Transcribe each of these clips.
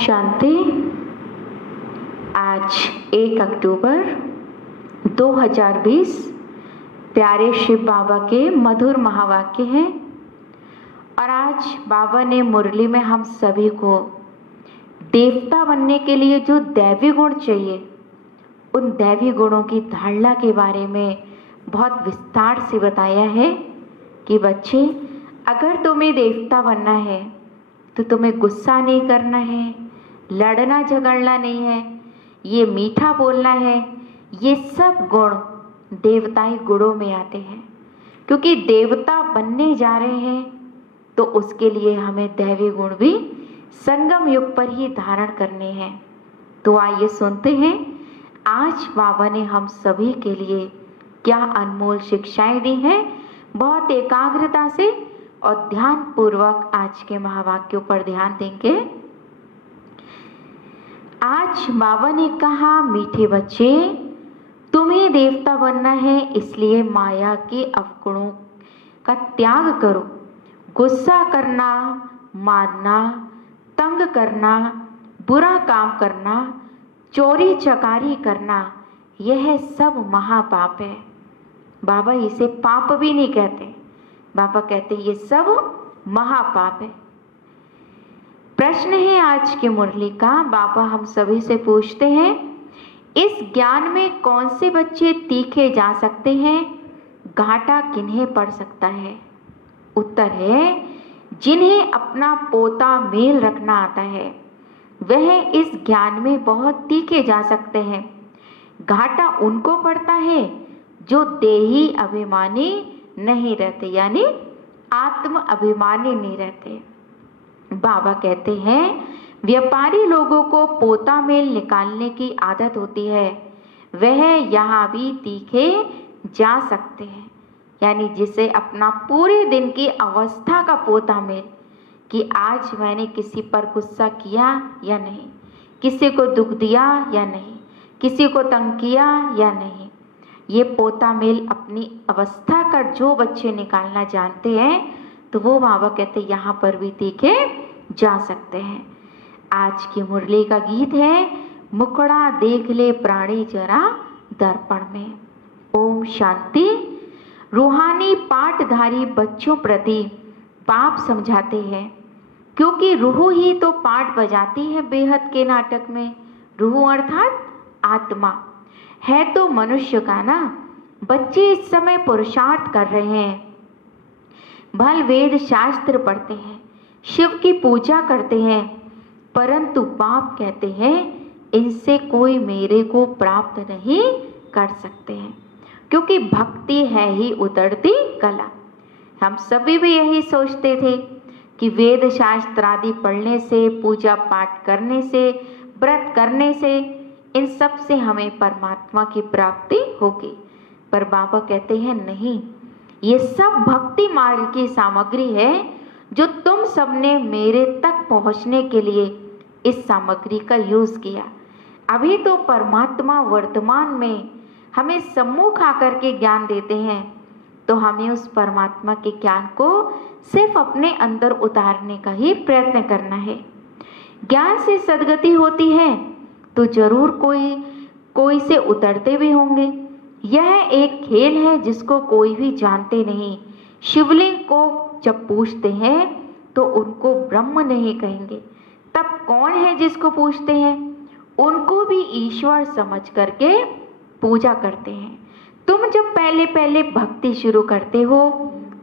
शांति। आज 1 अक्टूबर 2020 प्यारे शिव बाबा के मधुर महावाक्य हैं। और आज बाबा ने मुरली में हम सभी को देवता बनने के लिए जो दैवी गुण चाहिए, उन दैवी गुणों की धारणा के बारे में बहुत विस्तार से बताया है कि बच्चे, अगर तुम्हें देवता बनना है तो तुम्हें गुस्सा नहीं करना है, लड़ना झगड़ना नहीं है, ये मीठा बोलना है। ये सब गुण देवताई गुणों में आते हैं, क्योंकि देवता बनने जा रहे हैं तो उसके लिए हमें दैवी गुण भी संगम युग पर ही धारण करने हैं। तो आइए सुनते हैं आज बाबा ने हम सभी के लिए क्या अनमोल शिक्षाएं दी हैं। बहुत एकाग्रता से और ध्यान पूर्वक आज के महावाक्यों पर ध्यान देंगे। आज बाबा ने कहा, मीठे बच्चे, तुम्हें देवता बनना है, इसलिए माया के अवगुणों का त्याग करो। गुस्सा करना, मारना, तंग करना, बुरा काम करना, चोरी चकारी करना, यह सब महापाप है। बाबा इसे पाप भी नहीं कहते, बाबा कहते ये सब महापाप है। प्रश्न है आज की मुरली का। बाबा हम सभी से पूछते हैं, इस ज्ञान में कौन से बच्चे तीखे जा सकते हैं, घाटा किन्हें पड़ सकता है? उत्तर है, जिन्हें अपना पोता मेल रखना आता है वह इस ज्ञान में बहुत तीखे जा सकते हैं। घाटा उनको पड़ता है जो देही अभिमानी नहीं रहते, यानी आत्म अभिमानी नहीं रहते। बाबा कहते हैं, व्यापारी लोगों को पोता मेल निकालने की आदत होती है, वह यहाँ भी तीखे जा सकते हैं। यानी जिसे अपना पूरे दिन की अवस्था का पोता मेल, कि आज मैंने किसी पर गुस्सा किया या नहीं, किसी को दुख दिया या नहीं, किसी को तंग किया या नहीं, ये पोता मेल अपनी अवस्था का जो बच्चे निकालना जानते हैं तो वो बाबा कहते यहाँ पर भी तीखे जा सकते हैं। आज की मुरली का गीत है, मुखड़ा देख ले प्राणी जरा दर्पण में। ओम शांति। रूहानी पाठधारी बच्चों प्रति बाप समझाते हैं, क्योंकि रूह ही तो पाठ बजाती है बेहद के नाटक में। रूह अर्थात आत्मा है तो मनुष्य का ना। बच्चे इस समय पुरुषार्थ कर रहे हैं, भल वेद शास्त्र पढ़ते हैं, शिव की पूजा करते हैं, परंतु बाप कहते हैं इनसे कोई मेरे को प्राप्त नहीं कर सकते हैं, क्योंकि भक्ति है ही उतरती कला। हम सभी भी यही सोचते थे कि वेद शास्त्र आदि पढ़ने से, पूजा पाठ करने से, व्रत करने से, इन सब से हमें परमात्मा की प्राप्ति होगी। पर बाबा कहते हैं नहीं, ये सब भक्ति मार्ग की सामग्री है जो तुम सबने मेरे तक पहुंचने के लिए इस सामग्री का यूज किया। अभी तो परमात्मा वर्तमान में हमें सम्मुख आकर के ज्ञान देते हैं, तो हमें उस परमात्मा के ज्ञान को सिर्फ अपने अंदर उतारने का ही प्रयत्न करना है। ज्ञान से सद्गति होती है तो जरूर कोई से उतरते भी होंगे। यह एक खेल है जिसको कोई भी जानते नहीं। शिवलिंग को जब पूछते हैं तो उनको ब्रह्म नहीं कहेंगे, तब कौन है जिसको पूछते हैं? उनको भी ईश्वर समझ करके पूजा करते हैं। तुम जब पहले पहले भक्ति शुरू करते हो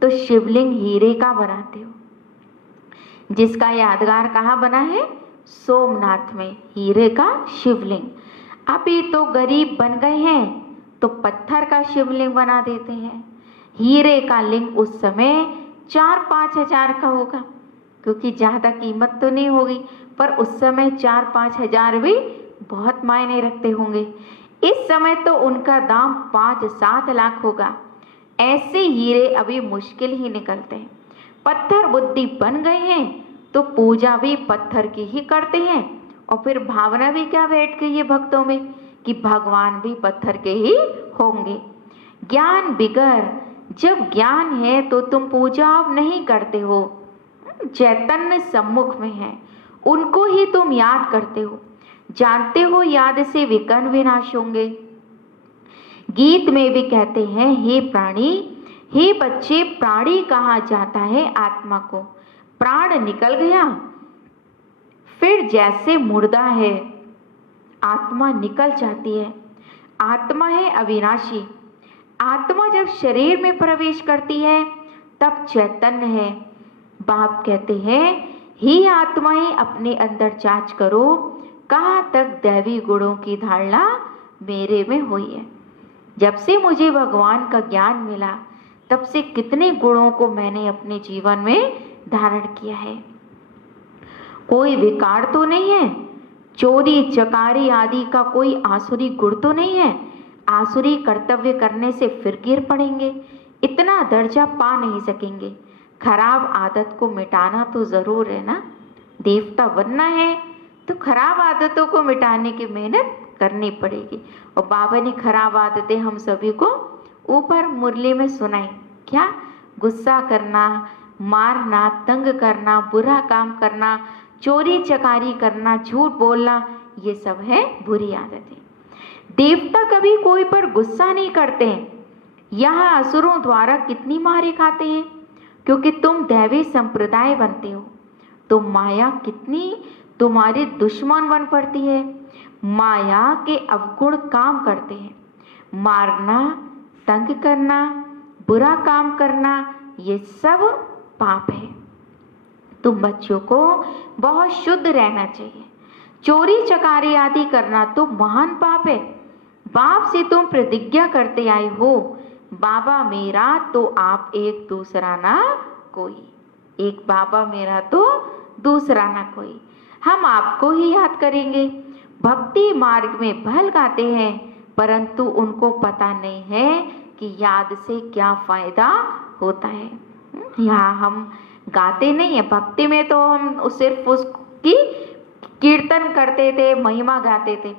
तो शिवलिंग हीरे का बनाते हो, जिसका यादगार कहाँ बना है? सोमनाथ में हीरे का शिवलिंग। अभी तो गरीब बन गए हैं तो पत्थर का शिवलिंग बना देते हैं। हीरे का लिंग उस समय 4-5 हजार का होगा, क्योंकि ज़्यादा कीमत तो नहीं होगी, पर उस समय 4-5 हजार भी बहुत मायने रखते होंगे। इस समय तो उनका दाम 5-7 लाख होगा। ऐसे हीरे अभी मुश्किल ही निकलते हैं। पत्थर बुद्धि बन गए हैं तो पूजा भी पत्थर की ही करते हैं, और फिर भावना भी क्या बैठ गई है भक्तों में कि भगवान भी पत्थर के ही होंगे। ज्ञान बिगर, जब ज्ञान है तो तुम पूजा नहीं करते हो, चैतन्य सम्मुख में है, उनको ही तुम याद करते हो, जानते हो याद से विकर्ण विनाश होंगे। गीत में भी कहते हैं, हे प्राणी, हे बच्चे, प्राणी कहा जाता है आत्मा को। प्राण निकल गया फिर जैसे मुर्दा है, आत्मा निकल जाती है। आत्मा है अविनाशी। आत्मा जब शरीर में प्रवेश करती है तब चैतन्य है। बाप कहते हैं, ही आत्माएं अपने अंदर जांच करो, कहाँ तक दैवी गुणों की धारणा मेरे में हुई है। जब से मुझे भगवान का ज्ञान मिला तब से कितने गुणों को मैंने अपने जीवन में धारण किया है। कोई विकार तो नहीं है, चोरी चकारी आदि का कोई आसुरी गुण तो नहीं है। आसुरी कर्तव्य करने से फिर गिर पड़ेंगे, इतना दर्जा पा नहीं सकेंगे। खराब आदत को मिटाना तो जरूर है ना। देवता बनना है तो खराब आदतों को मिटाने की मेहनत करनी पड़ेगी। और बाबा ने खराब आदतें हम सभी को ऊपर मुरली में सुनाई। क्या? गुस्सा करना, मारना, तंग करना, बुरा काम करना, चोरी चकारी करना, झूठ बोलना, ये सब है बुरी आदतें। देवता कभी कोई पर गुस्सा नहीं करते हैं। यहाँ असुरों द्वारा कितनी मारे खाते हैं, क्योंकि तुम दैवी संप्रदाय बनते हो तो माया कितनी तुम्हारी दुश्मन बन पड़ती है। माया के अवगुण काम करते हैं। मारना, तंग करना, बुरा काम करना, ये सब पाप है। तुम बच्चों को बहुत शुद्ध रहना चाहिए। चोरी चकारी आदि करना तो महान पाप है। बाप से तुम प्रतिज्ञा करते आए हो, बाबा मेरा तो आप एक दूसरा ना कोई। एक बाबा मेरा तो दूसरा ना कोई। हम आपको ही याद करेंगे। भक्ति मार्ग में भल गाते हैं, परंतु उनको पता नहीं है कि याद से क्या फायदा होता है। यहाँ हम गाते नहीं है, भक्ति में तो हम सिर्फ उसकी कीर्तन करते थे, महिमा गाते थे।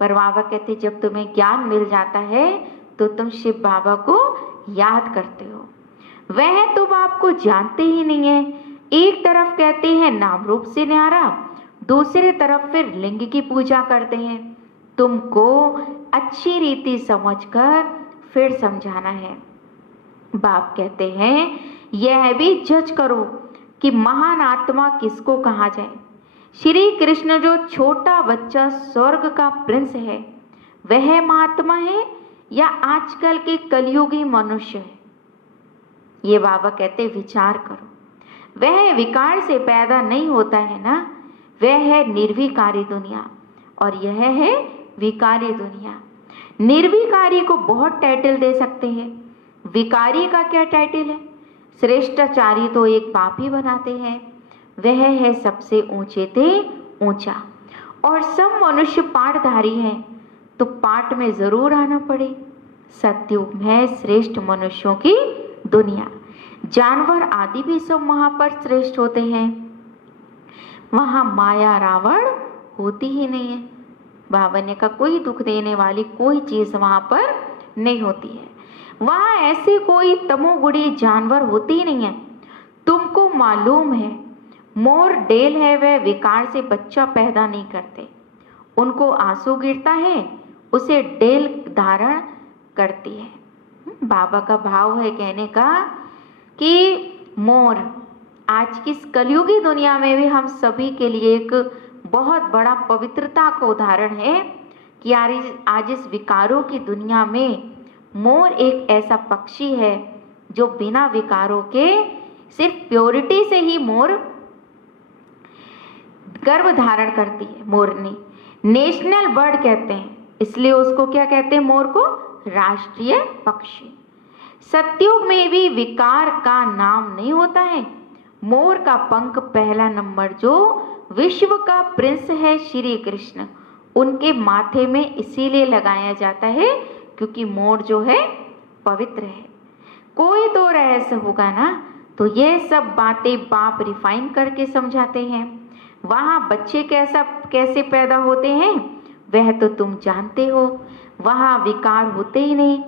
पर बाबा कहते जब तुम्हें ज्ञान मिल जाता है तो तुम शिव बाबा को याद करते हो। वह तुम आपको जानते ही नहीं है। एक तरफ कहते हैं नाम रूप से न्यारा, दूसरी तरफ फिर लिंग की पूजा करते हैं। तुमको अच्छी रीति समझकर फिर समझाना है। बाप कहते हैं यह भी जज करो कि महान आत्मा किसको कहा जाए। श्री कृष्ण जो छोटा बच्चा स्वर्ग का प्रिंस है, वह महात्मा है या आजकल के कलयुगी मनुष्य है? ये बाबा कहते विचार करो। वह विकार से पैदा नहीं होता है ना, वह है निर्विकारी दुनिया और यह है विकारी दुनिया। निर्विकारी को बहुत टाइटल दे सकते हैं, विकारी का क्या टाइटल है? श्रेष्ठाचारी तो एक पापी बनाते हैं, वह है सबसे ऊंचे ते ऊंचा। और सब मनुष्य पाठधारी हैं तो पाठ में जरूर आना पड़े। सतयुग है श्रेष्ठ मनुष्यों की दुनिया। जानवर आदि भी सब वहां पर श्रेष्ठ होते हैं। वहां माया रावण होती ही नहीं है। बाबा ने कहा कोई दुख देने वाली कोई चीज वहां पर नहीं होती है। वहां ऐसे कोई तमोगुणी जानवर होते ही नहीं है। तुमको मालूम है मोर डेल है, वह विकार से बच्चा पैदा नहीं करते। उनको आंसू गिरता है, उसे डेल धारण करती है। बाबा का भाव है कहने का कि मोर आज की इस कलयुगी दुनिया में भी हम सभी के लिए एक बहुत बड़ा पवित्रता का उदाहरण है कि आज इस विकारों की दुनिया में मोर एक ऐसा पक्षी है जो बिना विकारों के सिर्फ प्योरिटी से ही मोर गर्भ धारण करती है। मोरनी नेशनल बर्ड कहते हैं, इसलिए उसको क्या कहते हैं? मोर को राष्ट्रीय पक्षी। सतयुग में भी विकार का नाम नहीं होता है। मोर का पंख पहला नंबर जो विश्व का प्रिंस है श्री कृष्ण, उनके माथे में इसीलिए लगाया जाता है क्योंकि मोर जो है पवित्र है। कोई तो रहस्य होगा ना, तो ये सब बातें बाप रिफाइन करके समझाते हैं। वहाँ बच्चे कैसे पैदा होते हैं वह तो तुम जानते हो। वहाँ विकार होते ही नहीं।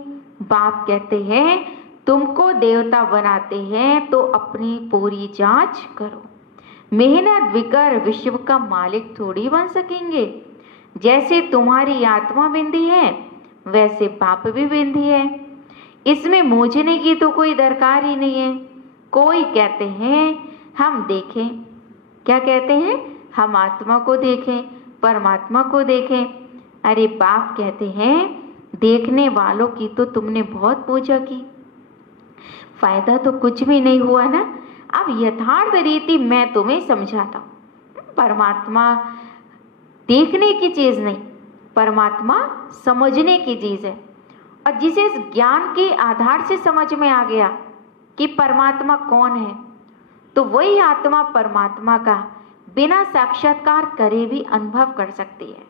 बाप कहते हैं तुमको देवता बनाते हैं तो अपनी पूरी जांच करो। मेहनत बिकर विश्व का मालिक थोड़ी बन सकेंगे। जैसे तुम्हारी आत्मा बिंदी है, वैसे बाप भी बिंदी है। इसमें मूझने की तो कोई दरकार ही नहीं है। कोई कहते हैं हम देखें, क्या कहते हैं, हम आत्मा को देखें, परमात्मा को देखें। अरे बाप कहते हैं देखने वालों की तो तुमने बहुत पूजा की, फायदा तो कुछ भी नहीं हुआ ना। अब यथार्थ रीति मैं तुम्हें समझाता हूँ। परमात्मा देखने की चीज नहीं, परमात्मा समझने की चीज है। और जिसे इस ज्ञान के आधार से समझ में आ गया कि परमात्मा कौन है, तो वही आत्मा परमात्मा का बिना साक्षात्कार करे भी अनुभव कर सकती है।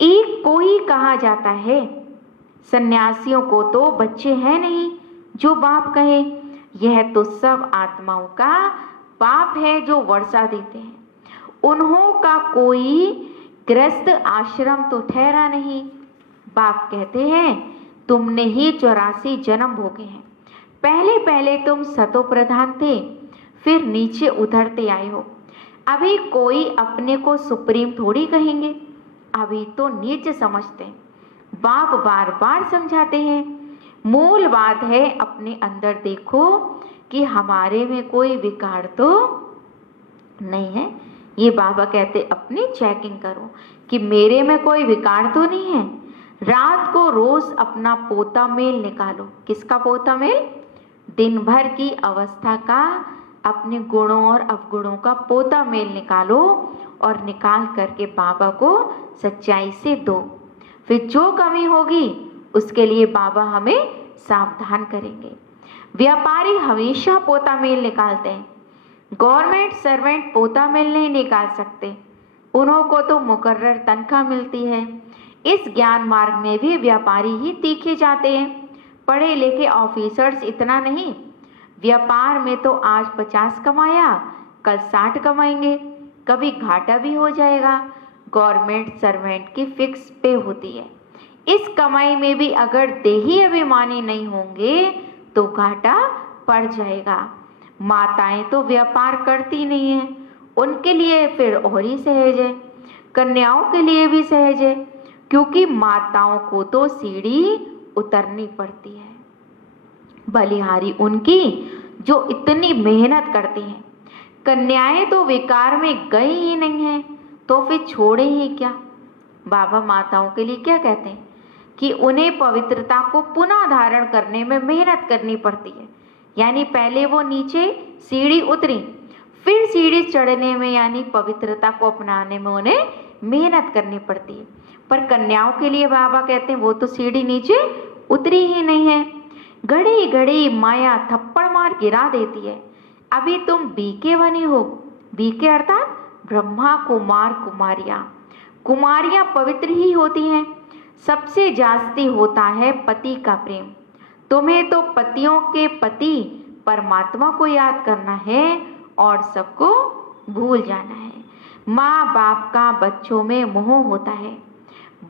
एक को ही कहा जाता है। सन्यासियों को तो बच्चे हैं नहीं जो बाप कहे। यह तो सब आत्माओं का बाप है जो वर्षा देते हैं। उन्हों का कोई गृहस्थ आश्रम तो ठहरा नहीं। बाप कहते हैं तुमने ही 84 जन्म भोगे हैं। पहले पहले तुम सतो प्रधान थे, फिर नीचे उतरते आए हो। अभी कोई अपने को सुप्रीम थोड़ी कहेंगे, अभी तो नीच समझते हैं। बाप बार बार समझाते हैं, मूल बात है अपने अंदर देखो कि हमारे में कोई विकार तो नहीं है। ये बाबा कहते अपनी चेकिंग करो कि मेरे में कोई विकार तो नहीं है। रात को रोज अपना पोता मेल निकालो। किसका पोता मेल? दिन भर की अवस्था का, अपने गुणों और अवगुणों का पोता मेल निकालो और निकाल करके बाबा को सच्चाई से दो। फिर जो कमी होगी उसके लिए बाबा हमें सावधान करेंगे। व्यापारी हमेशा पोता मेल निकालते हैं, गवर्नमेंट सर्वेंट पोता मेल नहीं निकाल सकते। उन्हों को तो मुकर्रर तनख्वाह मिलती है। इस ज्ञान मार्ग में भी व्यापारी ही तीखे जाते हैं, पढ़े लिखे ऑफिसर्स इतना नहीं। व्यापार में तो आज 50 कमाया, कल 60 कमाएंगे, कभी घाटा भी हो जाएगा। गवर्नमेंट सर्वेंट की फिक्स पे होती है। इस कमाई में भी अगर देही अभिमानी नहीं होंगे तो घाटा पड़ जाएगा। माताएं तो व्यापार करती नहीं है, उनके लिए फिर और ही सहज है। कन्याओं के लिए भी सहज है, क्योंकि माताओं को तो सीढ़ी उतरनी पड़ती है। बलिहारी उनकी जो इतनी मेहनत करती हैं। कन्याएं तो विकार में गई ही नहीं है, तो फिर छोड़े ही क्या। बाबा माताओं के लिए क्या कहते हैं कि उन्हें पवित्रता को पुनः धारण करने में मेहनत करनी पड़ती है। यानी पहले वो नीचे सीढ़ी उतरी, फिर सीढ़ी चढ़ने में यानी पवित्रता को अपनाने में उन्हें मेहनत करनी पड़ती है। पर कन्याओं के लिए बाबा कहते हैं वो तो सीढ़ी नीचे उतरी ही नहीं है। घड़ी घड़ी माया थप्पड़ मार गिरा देती है। अभी तुम बीके बनी हो। बीके अर्थात ब्रह्मा कुमार कुमारियां। कुमारियां पवित्र ही होती हैं। सबसे जास्ती होता है पति का प्रेम। तुम्हें तो पतियों के पति परमात्मा को याद करना है और सबको भूल जाना है। माँ बाप का बच्चों में मोह होता है।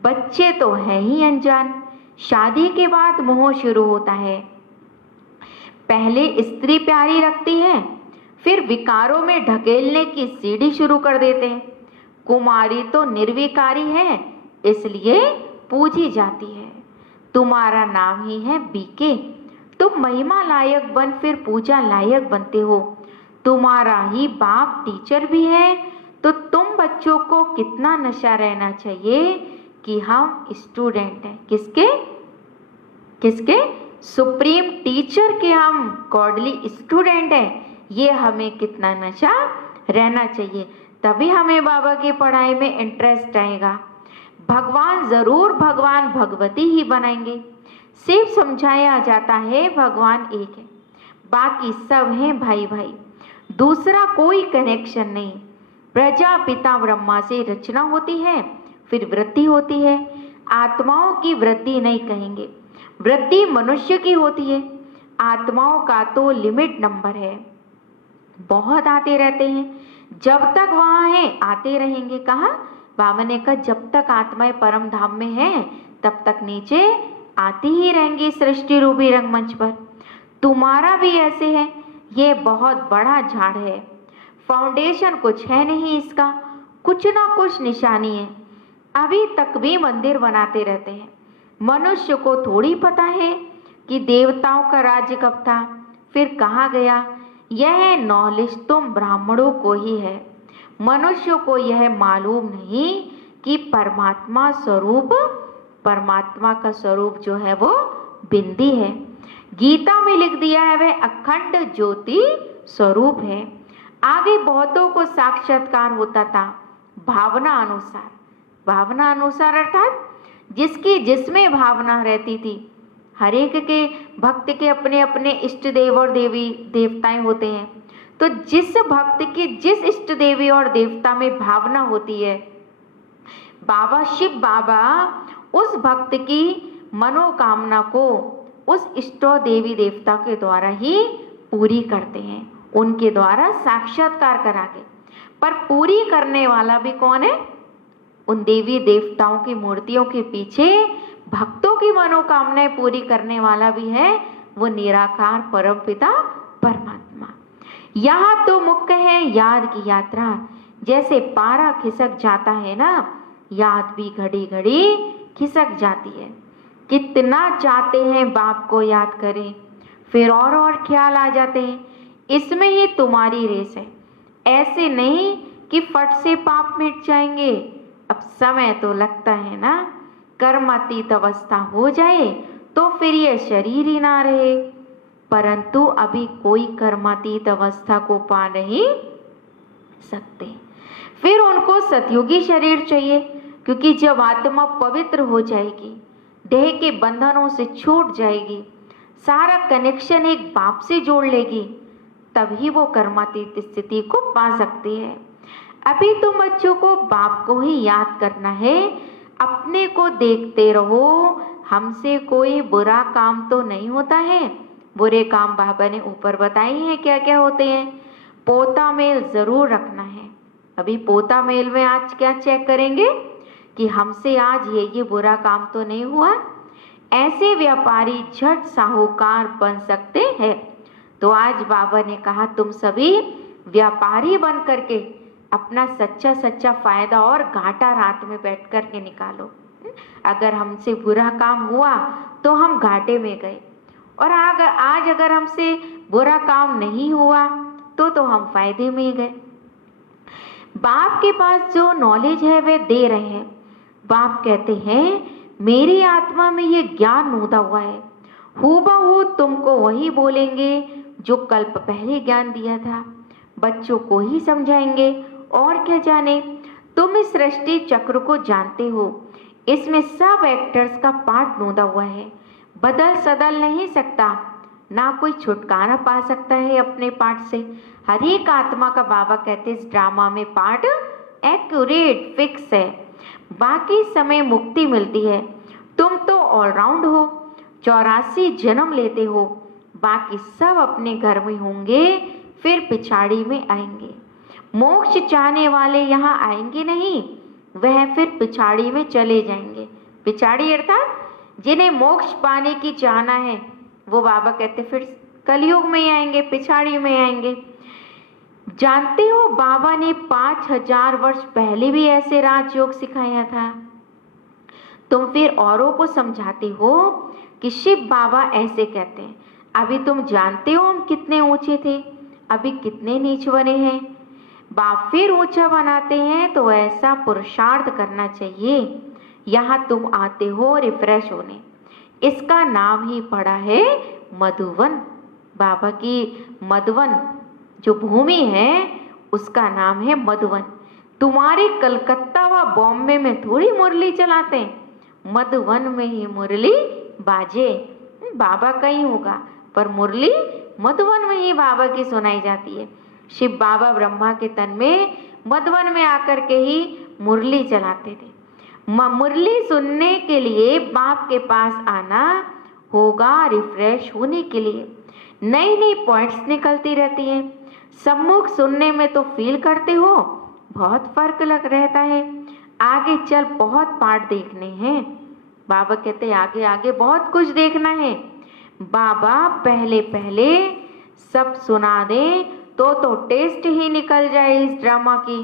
बच्चे तो है ही अनजान, शादी के बाद मोह शुरू होता है। पहले स्त्री प्यारी रखती है, फिर विकारों में ढकेलने की सीढ़ी शुरू कर देते हैं। कुमारी तो निर्विकारी है, इसलिए पूजी जाती है। तुम्हारा नाम ही है बीके। तुम महिमा लायक बन फिर पूजा लायक बनते हो। तुम्हारा ही बाप टीचर भी है, तो तुम बच्चों को कितना नशा रहना चाहिए कि हम स्टूडेंट हैं। किसके? किसके? सुप्रीम टीचर के हम गॉडली स्टूडेंट हैं। ये हमें कितना नशा रहना चाहिए, तभी हमें बाबा की पढ़ाई में इंटरेस्ट आएगा। भगवान जरूर भगवान भगवती ही बनाएंगे। सिर्फ समझाया जाता है भगवान एक है, बाकी सब हैं भाई भाई, दूसरा कोई कनेक्शन नहीं। प्रजापिता ब्रह्मा से रचना होती है, फिर वृद्धि होती है। आत्माओं की वृद्धि नहीं कहेंगे, वृद्धि मनुष्य की होती है। आत्माओं का तो लिमिट नंबर है, बहुत आते रहते हैं। जब तक वहाँ हैं आते रहेंगे। कहा? बाबा ने कहा जब तक आत्माएं परम धाम में हैं तब तक नीचे आती ही रहेंगी सृष्टि रूपी रंगमंच पर। तुम्हारा भी ऐसे है। ये बहुत बड़ा झाड़ है, फाउंडेशन कुछ है नहीं इसका, कुछ ना कुछ निशानी है। अभी तक भी मंदिर बनाते रहते हैं। मनुष्य को थोड़ी पता है कि देवताओं का राज्य कब था, फिर कहाँ गया। यह नॉलेज तुम ब्राह्मणों को ही है। मनुष्य को यह मालूम नहीं कि परमात्मा का स्वरूप जो है वो बिंदी है। गीता में लिख दिया है वह अखंड ज्योति स्वरूप है। आगे बहुतों को साक्षात्कार होता था भावना अनुसार। भावना अनुसार अर्थात जिसकी जिसमें भावना रहती थी। हर एक के भक्त के अपने अपने इष्ट देव और देवी देवताएं होते हैं। तो जिस भक्त की जिस इष्ट देवी और देवता में भावना होती है, बाबा शिव बाबा उस भक्त की मनोकामना को उस इष्ट देवी देवता के द्वारा ही पूरी करते हैं, उनके द्वारा साक्षात्कार करा के। पर पूरी करने वाला भी कौन है? उन देवी देवताओं की मूर्तियों के पीछे भक्तों की मनोकामनाएं पूरी करने वाला भी है, वो निराकार परमपिता परमात्मा। यहाँ तो मुख्य है याद की यात्रा। जैसे पारा खिसक जाता है ना, याद भी घड़ी घड़ी खिसक जाती है। कितना चाहते हैं बाप को याद करें, फिर और ख्याल आ जाते हैं। इसमें ही तुम्हारी रेस है। ऐसे नहीं कि फट से पाप मिट जाएंगे। अब समय तो लगता है ना, कर्मातीत अवस्था हो जाए तो फिर ये शरीर ही ना रहे। परंतु अभी कोई कर्मातीत अवस्था को पा नहीं सकते। फिर उनको सतयुगी शरीर चाहिए, क्योंकि जब आत्मा पवित्र हो जाएगी, देह के बंधनों से छूट जाएगी, सारा कनेक्शन एक बाप से जोड़ लेगी, तभी वो कर्मातीत स्थिति को पा सकती है। अभी तुम बच्चों को बाप को ही याद करना है। अपने को देखते रहो, हमसे कोई बुरा काम तो नहीं होता है। बुरे काम बाबा ने ऊपर बताए हैं क्या क्या होते हैं। पोता मेल जरूर रखना है। अभी पोता मेल में आज क्या चेक करेंगे कि हमसे आज ये बुरा काम तो नहीं हुआ। ऐसे व्यापारी झट साहूकार बन सकते हैं। तो आज बाबा ने कहा तुम सभी व्यापारी बन करके अपना सच्चा सच्चा फायदा और घाटा रात में बैठ कर के निकालो। अगर हमसे बुरा काम हुआ तो हम घाटे में गए, और आज अगर हमसे बुरा काम नहीं हुआ तो हम फायदे में गए। बाप के पास जो नॉलेज है वे दे रहे हैं। बाप कहते हैं मेरी आत्मा में ये ज्ञान नूदा हुआ है, हूबहू तुमको वही बोलेंगे जो कल्प पहले ज्ञान दिया था। बच्चों को ही समझाएंगे और क्या जाने। तुम इस सृष्टि चक्र को जानते हो, इसमें सब एक्टर्स का पार्ट नूदा हुआ है। बदल सदल नहीं सकता, ना कोई छुटकारा पा सकता है अपने पार्ट से। हर एक आत्मा का बाबा कहते इस ड्रामा में पार्ट एक्यूरेट फिक्स है। बाकी समय मुक्ति मिलती है। तुम तो ऑलराउंड हो, 84 जन्म लेते हो। बाकी सब अपने घर में होंगे, फिर पिछाड़ी में आएंगे। मोक्ष चाहने वाले यहाँ आएंगे नहीं, वह फिर पिछाड़ी में चले जाएंगे। पिछाड़ी अर्थात जिन्हें मोक्ष पाने की चाहना है, वो बाबा कहते फिर कलयुग में आएंगे, पिछाड़ी में आएंगे। जानते हो बाबा ने 5000 वर्ष पहले भी ऐसे राजयोग सिखाया था। तुम फिर औरों को समझाते हो कि शिव बाबा ऐसे कहते हैं। अभी तुम जानते हो हम कितने ऊंचे थे, अभी कितने नीच बने हैं। बाप फिर ऊंचा बनाते हैं, तो ऐसा पुरुषार्थ करना चाहिए। यहाँ तुम आते हो रिफ्रेश होने। इसका नाम ही पड़ा है मधुवन। बाबा की मधुवन जो भूमि है उसका नाम है मधुवन। तुम्हारे कलकत्ता व बॉम्बे में थोड़ी मुरली चलाते हैं, मधुवन में ही मुरली बाजे। बाबा का ही होगा, पर मुरली मधुवन में ही बाबा की सुनाई जाती है। शिव बाबा ब्रह्मा के तन में मधुवन में आकर के ही मुरली चलाते थे। मुरली सुनने के लिए बाप के पास आना होगा, रिफ्रेश होने के लिए। नई नई पॉइंट्स निकलती रहती हैं। सम्मुख सुनने में तो फील करते हो, बहुत फर्क लग रहता है। आगे चल बहुत पार्ट देखने हैं। बाबा कहते आगे आगे बहुत कुछ देखना है। बाबा पहले पहले सब सुना दे तो टेस्ट ही निकल जाए इस ड्रामा की।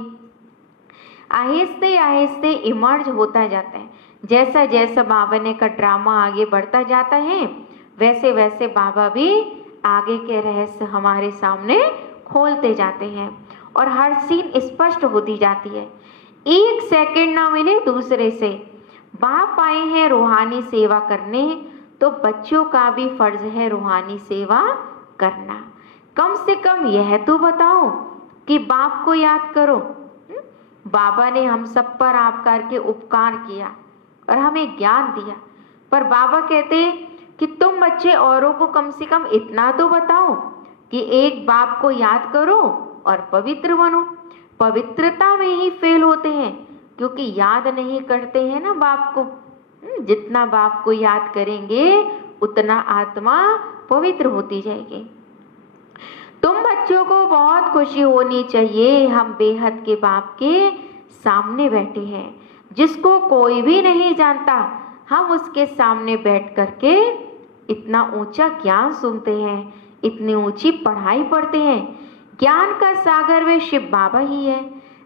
आहिस्ते आहिस्ते इमर्ज होता जाता है। जैसा जैसा बाबा ने का ड्रामा आगे बढ़ता जाता है, वैसे वैसे बाबा भी आगे के रहस्य हमारे सामने खोलते जाते हैं और हर सीन स्पष्ट होती जाती है। एक सेकंड ना मिले दूसरे से। बाप आए हैं रूहानी सेवा करने, तो बच्चों का भी फर्ज है रूहानी सेवा करना। कम से कम यह तो बताओ कि बाप को याद करो। बाबा ने हम सब पर आप करके उपकार किया और हमें ज्ञान दिया, पर बाबा कहते कि तुम बच्चे औरों को कम से कम इतना तो बताओ कि एक बाप को याद करो और पवित्र बनो। पवित्रता में ही फेल होते हैं, क्योंकि याद नहीं करते हैं ना बाप को। जितना बाप को याद करेंगे उतना आत्मा पवित्र होती जाएगी। तुम बच्चों को बहुत खुशी होनी चाहिए, हम बेहद के बाप के सामने बैठे हैं, जिसको कोई भी नहीं जानता। हम उसके सामने बैठ करके इतना ऊंचा ज्ञान सुनते हैं, इतनी ऊंची पढ़ाई पढ़ते हैं। ज्ञान का सागर वे शिव बाबा ही है।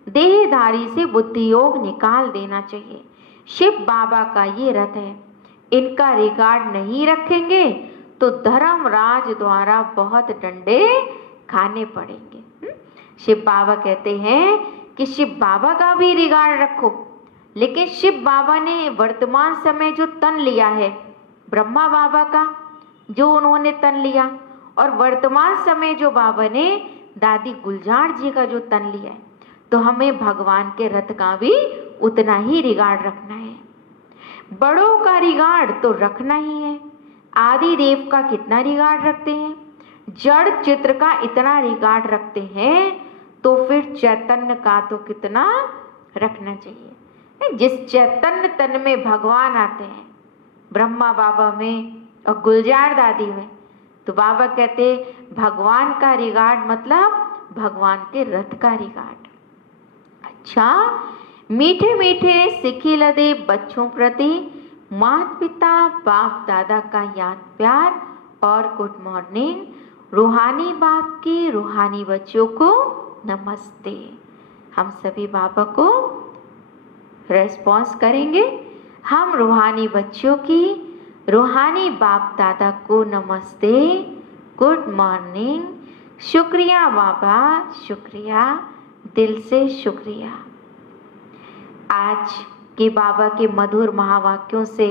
देहधारी से बुद्धि योग निकाल देना चाहिए। शिव बाबा का ये रथ है, इनका रिकॉर्ड नहीं रखेंगे तो धर्मराज द्वारा बहुत डंडे खाने पड़ेंगे। शिव बाबा कहते हैं कि शिव बाबा का भी रिकॉर्ड रखो, लेकिन शिव बाबा ने वर्तमान समय जो तन लिया है ब्रह्मा बाबा का, जो उन्होंने तन लिया, और वर्तमान समय जो बाबा ने दादी गुलजार जी का जो तन लिया है, तो हमें भगवान के रथ का भी उतना ही रिकॉर्ड रखना है। बड़ों का रिकॉर्ड तो रखना ही है। आदि देव का कितना रिकॉर्ड रखते हैं, जड़ चित्र का इतना रिकॉर्ड रखते हैं, तो फिर चैतन्य का तो कितना रखना चाहिए। जिस चैतन्य तन में भगवान आते हैं, ब्रह्मा बाबा में और गुलजार दादी में, तो बाबा कहते भगवान का रिकॉर्ड मतलब भगवान के रथ का रिकॉर्ड। अच्छा, मीठे मीठे सिखी लदे बच्चों प्रति माता पिता बाप दादा का याद प्यार और गुड मॉर्निंग। रूहानी बाप के रूहानी बच्चों को नमस्ते। हम सभी बाबा को रेस्पॉन्स करेंगे। हम रूहानी बच्चों की रूहानी बाप दादा को नमस्ते, गुड मॉर्निंग, शुक्रिया बाबा, शुक्रिया, दिल से शुक्रिया। आज के बाबा के मधुर महावाक्यों से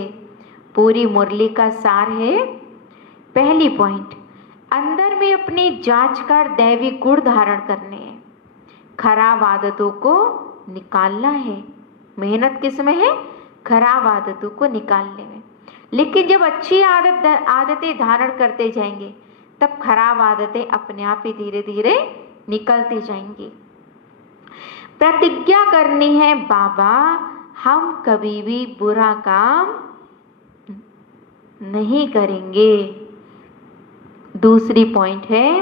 पूरी मुरली का सार है। पहली पॉइंट, अंदर में अपनी जांच कर दैवी गुण धारण करने हैं, खराब आदतों को निकालना है। मेहनत किस में है? खराब आदतों को निकालने में। लेकिन जब अच्छी आदतें धारण करते जाएंगे, तब खराब आदतें अपने आप ही धीरे धीरे निकलती जाएंगी। प्रतिज्ञा करनी है बाबा, हम कभी भी बुरा काम नहीं करेंगे। दूसरी पॉइंट है,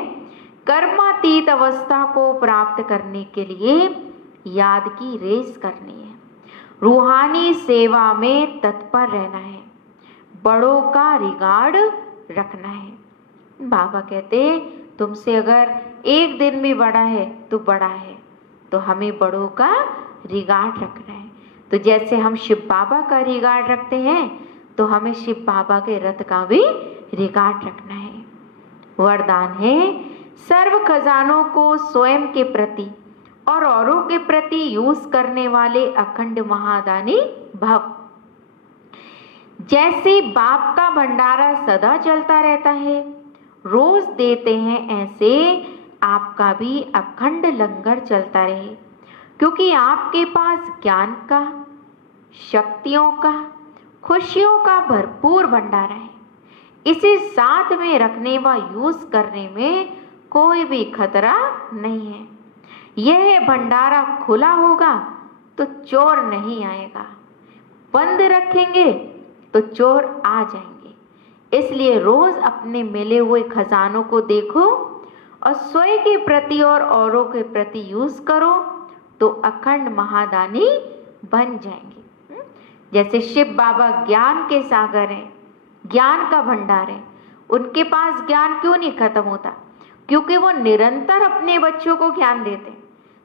कर्मातीत अवस्था को प्राप्त करने के लिए याद की रेस करनी है। रूहानी सेवा में तत्पर रहना है, बड़ों का रिकॉर्ड रखना है। बाबा कहते तुमसे अगर एक दिन भी बड़ा है तो बड़ा है, तो हमें बड़ों का रिकॉर्ड रखना है। तो जैसे हम शिव बाबा का रिकॉर्ड रखते हैं, तो हमें शिव बाबा के रथ का भी रिकॉर्ड रखना है। वरदान है, सर्व खजानों को स्वयं के प्रति और औरों के प्रति यूज करने वाले अखंड महादानी भव। जैसे बाप का भंडारा सदा चलता रहता है, रोज देते हैं, ऐसे आपका भी अखंड लंगर चलता रहे, क्योंकि आपके पास ज्ञान का, शक्तियों का, खुशियों का भरपूर भंडारा है। इसे साथ में रखने व यूज करने में कोई भी खतरा नहीं है। यह भंडारा खुला होगा तो चोर नहीं आएगा, बंद रखेंगे तो चोर आ जाएंगे। इसलिए रोज अपने मिले हुए खजानों को देखो और स्वयं के प्रति और औरों के प्रति यूज करो, तो अखंड महादानी बन जाएंगे। जैसे शिव बाबा ज्ञान के सागर हैं, ज्ञान का भंडार है, उनके पास ज्ञान क्यों नहीं खत्म होता? क्योंकि वो निरंतर अपने बच्चों को ज्ञान देते।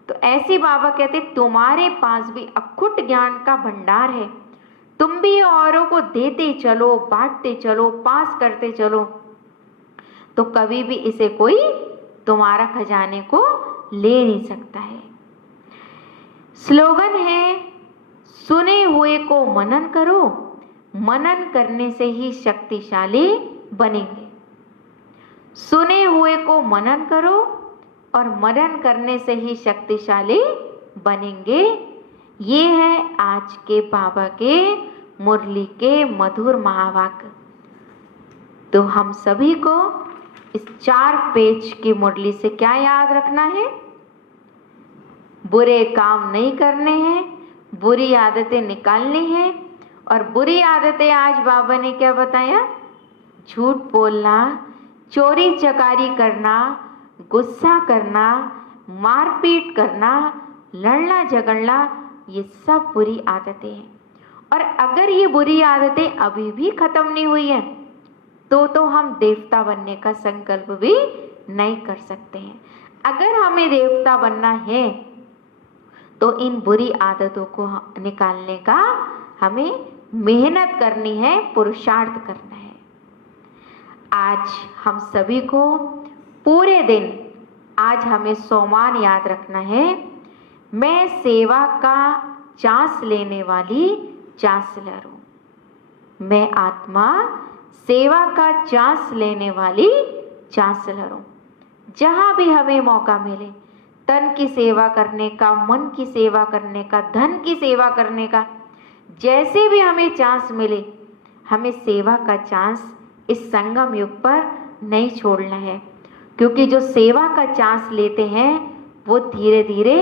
तो ऐसे बाबा कहते तुम्हारे पास भी अखुट ज्ञान का भंडार है, तुम भी औरों को देते चलो, बांटते चलो, पास करते चलो, तो कभी भी इसे कोई तुम्हारा खजाने को ले नहीं सकता है। स्लोगन है, सुने हुए को मनन करो, मनन करने से ही शक्तिशाली बनेंगे। सुने हुए को मनन करो और मनन करने से ही शक्तिशाली बनेंगे। ये है आज के बाबा के मुरली के मधुर महावाक्य। तो हम सभी को इस 4 पेज की मुरली से क्या याद रखना है? बुरे काम नहीं करने हैं, बुरी आदतें निकालनी हैं। और बुरी आदतें आज बाबा ने क्या बताया? झूठ बोलना, चोरी चकारी करना, गुस्सा करना, मारपीट करना, लड़ना झगड़ना, ये सब बुरी आदतें हैं। और अगर ये बुरी आदतें अभी भी खत्म नहीं हुई हैं तो हम देवता बनने का संकल्प भी नहीं कर सकते हैं। अगर हमें देवता बनना है तो इन बुरी आदतों को निकालने का हमें मेहनत करनी है, पुरुषार्थ करना है। आज हम सभी को पूरे दिन, आज हमें सोमान याद रखना है, मैं सेवा का चांस लेने वाली चांसलर हूँ। मैं आत्मा सेवा का चांस लेने वाली चांसलर हूँ। जहाँ भी हमें मौका मिले, तन की सेवा करने का, मन की सेवा करने का, धन की सेवा करने का, जैसे भी हमें चांस मिले, हमें सेवा का चांस इस संगम युग पर नहीं छोड़ना है। क्योंकि जो सेवा का चांस लेते हैं वो धीरे धीरे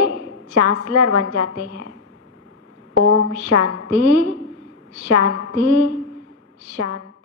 चांसलर बन जाते हैं। ओम शांति शांति शांति।